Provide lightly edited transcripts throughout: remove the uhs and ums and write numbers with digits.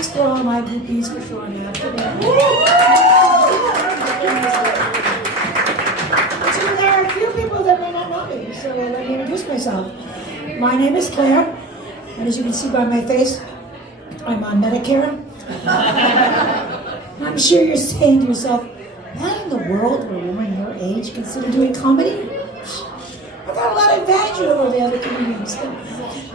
Thanks for all my groupies for showing up today. So there are a few people that may not know me, so let me introduce myself. My name is Claire, and as you can see by my face, I'm on Medicare. I'm sure you're saying to yourself, why in the world would a woman your age consider doing comedy? I've got a lot of advantage over the other comedians,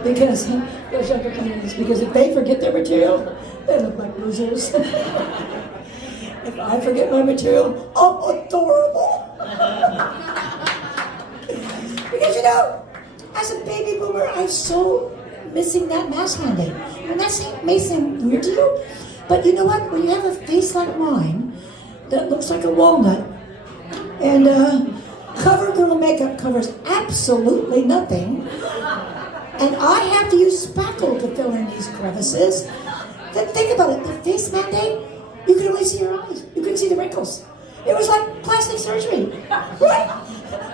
because those younger comedians, because if they forget their material, they look like losers. If I forget my material, I'm adorable. Because as a baby boomer, I'm so missing that mask mandate. And that may seem weird to you, but you know what? When you have a face like mine that looks like a walnut, and cover girl makeup covers absolutely nothing, and I have to use spackle to fill in these crevices, then think about it. The face mandate, you could only see your eyes. You couldn't see the wrinkles. It was like plastic surgery, right?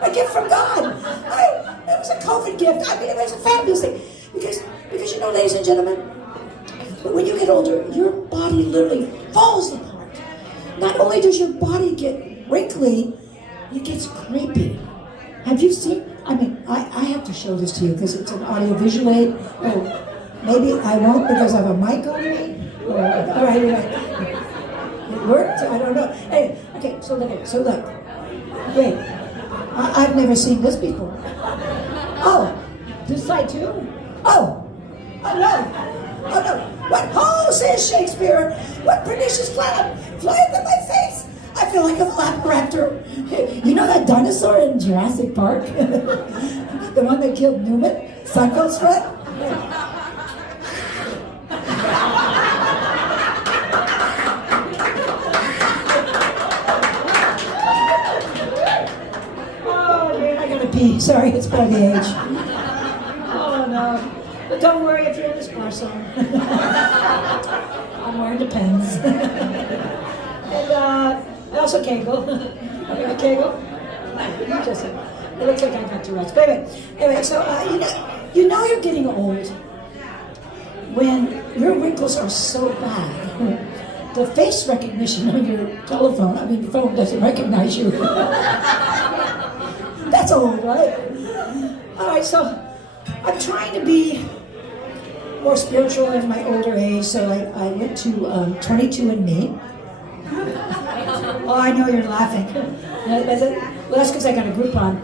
A gift from God. It was a COVID gift. I mean, it was a fabulous thing. Because ladies and gentlemen, when you get older, your body literally falls apart. Not only does your body get wrinkly, it gets creepy. Have you seen? I mean, I have to show this to you because it's an audio-visual aid. Oh, maybe I won't because I have a mic on me. All right, anyway. It worked? I don't know. Hey, okay, so look. Wait, I've never seen this before. Oh, this side too? Oh no. What ho, says Shakespeare? What pernicious cloud flieth in my face? I feel like a velociraptor. You know that dinosaur in Jurassic Park? The one that killed Newman? Seinfeld's friend? Sorry, it's by the age. Oh no. But don't worry if you're in this bar song. I'm wearing Depends. And I also kegel. Have you ever kegel? It looks like I got Tourette's. But anyway, so you're getting old when your wrinkles are so bad. The face recognition on your phone doesn't recognize you. That's old, right? All right, so I'm trying to be more spiritual in my older age, so I went to 22andMe. Oh, I know you're laughing. Well, that's because I got a Groupon.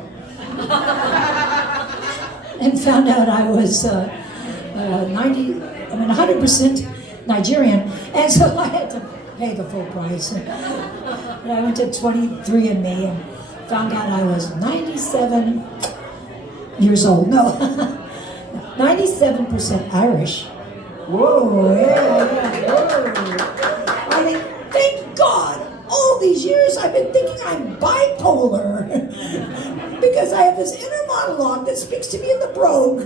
And found out I was 100% Nigerian, and so I had to pay the full price. And I went to 23andMe and found out I was 97 years old. No, 97% Irish. Whoa, yeah. Whoa. I mean, thank God, all these years I've been thinking I'm bipolar. Because I have this inner monologue that speaks to me in the brogue.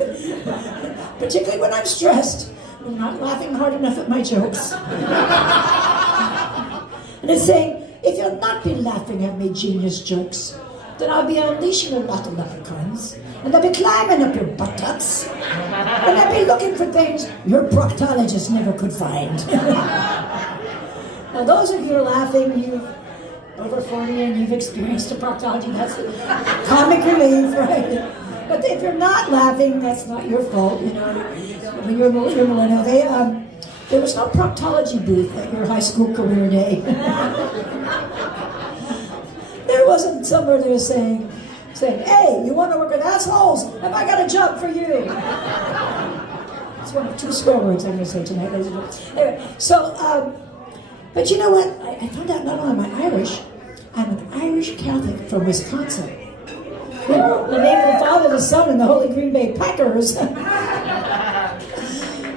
Particularly when I'm stressed. I'm not laughing hard enough at my jokes. And it's saying, if you'll not be laughing at my genius jokes, then I'll be unleashing a lot of leprechauns, and they'll be climbing up your buttocks, and I'll be looking for things your proctologist never could find. Now, those of you who are laughing, you've over 40 and you've experienced a proctology. That's comic relief, right? But if you're not laughing, that's not your fault. When you're millennial, there was no proctology booth at your high school career day. There wasn't somewhere they were saying, hey, you want to work with assholes? Have I got a job for you? It's one of two swear words I'm going to say tonight, ladies and gentlemen. Anyway, so, but you know what? I found out not only am I Irish, I'm an Irish Catholic from Wisconsin. In the name of the Father, the Son, and the Holy Green Bay Packers.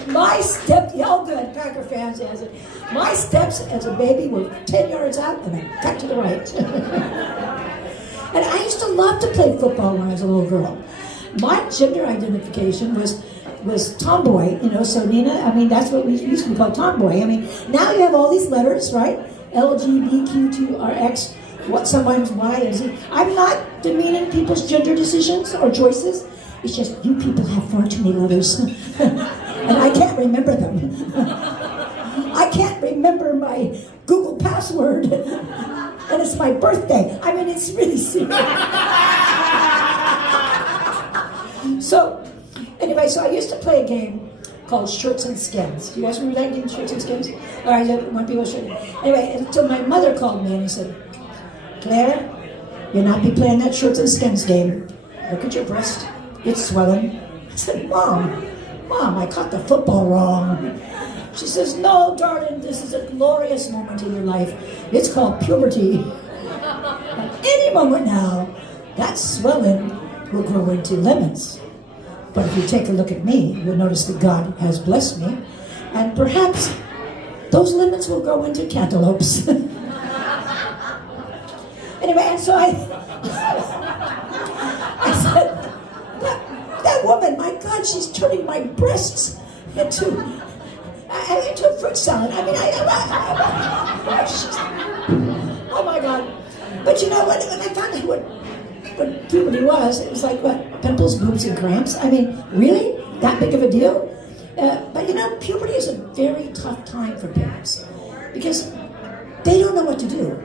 My good Packer fans has it. My steps as a baby were 10 yards out and then cut to the right. And I used to love to play football when I was a little girl. My gender identification was tomboy, so Nina, that's what we used to be called, tomboy. Now you have all these letters, right? LGBTQ2RX, what sometimes Y and Z. I'm not demeaning people's gender decisions or choices. It's just you people have far too many letters. And I can't remember them. I can't remember my Google password, and it's my birthday. I mean, it's really serious. So, anyway, so I used to play a game called Shirts and Skins. Do you guys remember that game, Shirts and Skins? All right, when people should. Anyway, until my mother called me and he said, Claire, you'll not be playing that Shirts and Skins game. Look at your breast. It's swelling. I said, Mom, I caught the football wrong. She says, no, darling, this is a glorious moment in your life. It's called puberty. At any moment now, that swelling will grow into lemons. But if you take a look at me, you'll notice that God has blessed me. And perhaps those lemons will grow into cantaloupes. Anyway, and so I said, that woman, my God, she's turning my breasts into a fruit salad. I mean, oh my God. But you know what, when I found out what puberty was, it was like, what, pimples, boobs, and cramps? I mean, really? That big of a deal? But you know, puberty is a very tough time for parents because they don't know what to do.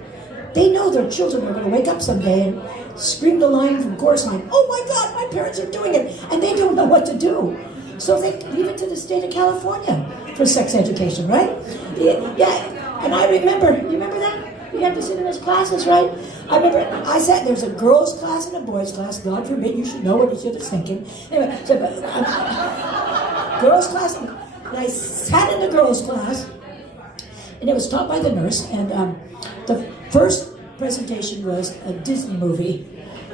They know their children are going to wake up someday and scream the line from chorus line, oh my God, my parents are doing it, and they don't know what to do. So they leave it to the state of California for sex education, right? Yeah, and I remember, you remember that? You have to sit in those classes, right? I remember I sat, there's a girls' class and a boys' class. God forbid you should know what each other's thinking. Anyway, so, girls' class, and I sat in the girls' class, and it was taught by the nurse, and the first presentation was a Disney movie.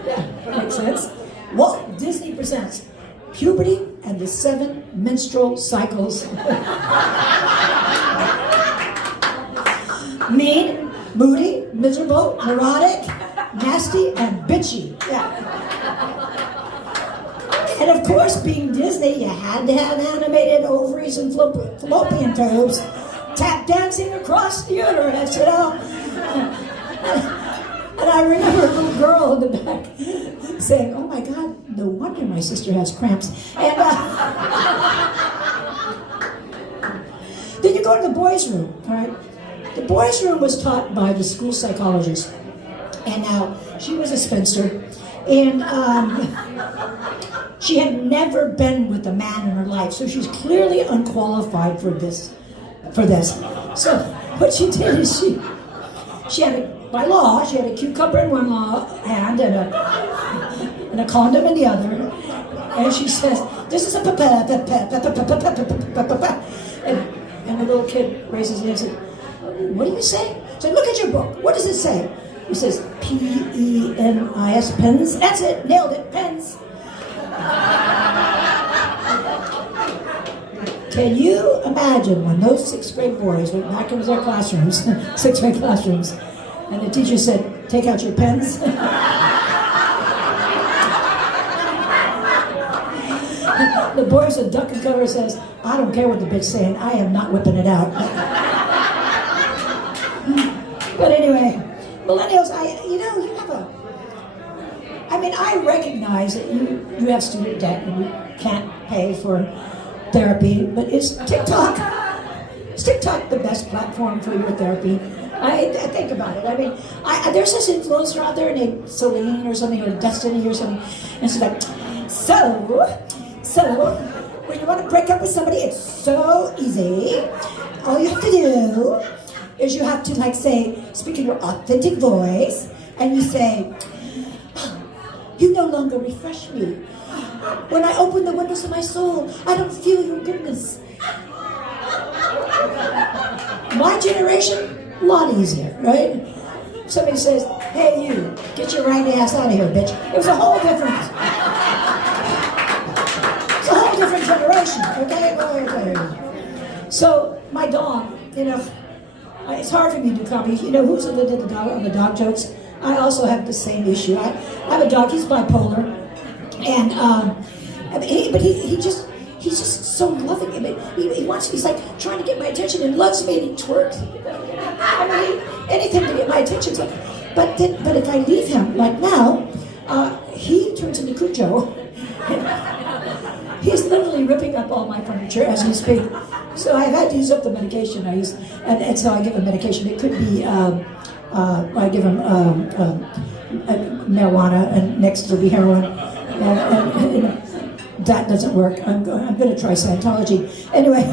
Yeah, makes sense. Walt Disney presents Puberty and the 7 Menstrual Cycles. Mean, moody, miserable, neurotic, nasty, and bitchy. Yeah. And of course, being Disney, you had to have animated ovaries and fallopian tubes tap dancing across the uterus, you know. And I remember a little girl in the back saying, oh my God, no wonder my sister has cramps. And then you go to the boys' room, all right? The boys' room was taught by the school psychologist. And now, she was a spinster. And she had never been with a man in her life. So she's clearly unqualified for this. So what she did is she had by law, she had a cucumber in one hand and a condom in the other. And she says, this is a and the little kid raises his hand and says, what do you say? So look at your book. What does it say? He says, P-E-N-I-S, pens. That's it, nailed it, pens. Can you imagine when those 6th grade boys went back into their classrooms, 6th grade classrooms, and the teacher said, take out your pens? The boys would duck and cover says, I don't care what the bitch saying, I am not whipping it out. But anyway, millennials, I recognize that you have student debt and you can't pay for therapy, but is TikTok the best platform for your therapy? I think about it. I mean, there's this influencer out there named Celine or something, or Destiny or something, and she's like, so, when you want to break up with somebody, it's so easy. All you have to do is you have to, like, say, speak in your authentic voice, and you say, you no longer refresh me. When I open the windows of my soul, I don't feel your goodness. My generation, a lot easier, right? Somebody says, hey you, get your right ass out of here, bitch. It was a whole different generation, okay? So, my dog, it's hard for me to copy. You know who's on the dog jokes? I also have the same issue. I have a dog, he's bipolar, and he's just so loving. I mean, he's like trying to get my attention and loves me and he twerks. I mean, anything to get my attention. But if I leave him, like now, he turns into Cujo. He's literally ripping up all my furniture as we speak. So I've had to use up the medication I use, and so I give them medication. It could be, I give them marijuana, and next will be heroin. And that doesn't work. I'm going to try Scientology. Anyway,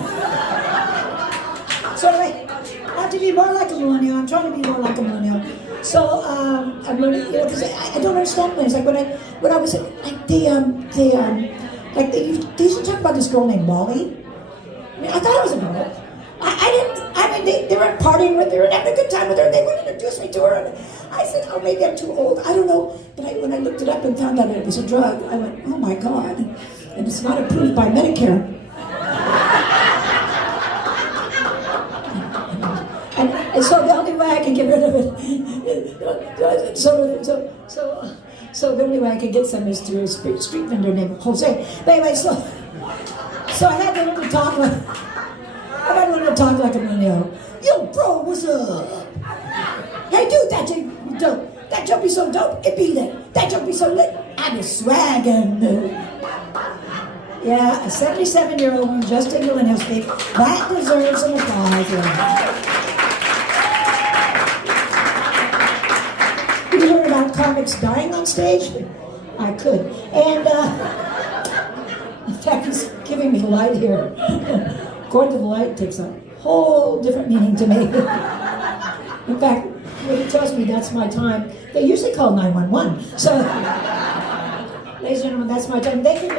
so anyway, I have to be more like a millennial. I'm trying to be more like a millennial. So I'm learning, because I don't understand things. Like when I was like they used to talk about this girl named Molly. I mean, I thought it was a girl. I mean, they were partying with her and having a good time with her, and they would introduce me to her. And I said, oh, maybe I'm too old. I don't know. But when I looked it up and found out it was a drug, I went, oh my God. And it's not approved by Medicare. And so the only way I can get rid of it, so the only way I can get some is through a street vendor named Jose. But anyway, so I had to learn to talk like a millennial. Yo, bro, what's up? Hey, dude, that joke be dope. That joke be so dope, it be lit. That joke be so lit, I be swagging. Yeah, a 77-year-old woman just in millennial speak. That deserves an applause. You heard about comics dying on stage? I could. And, in fact, he's giving me light here. Going to the light takes a whole different meaning to me. In fact, when he tells me that's my time, they usually call 911. So, ladies and gentlemen, that's my time. Thank you.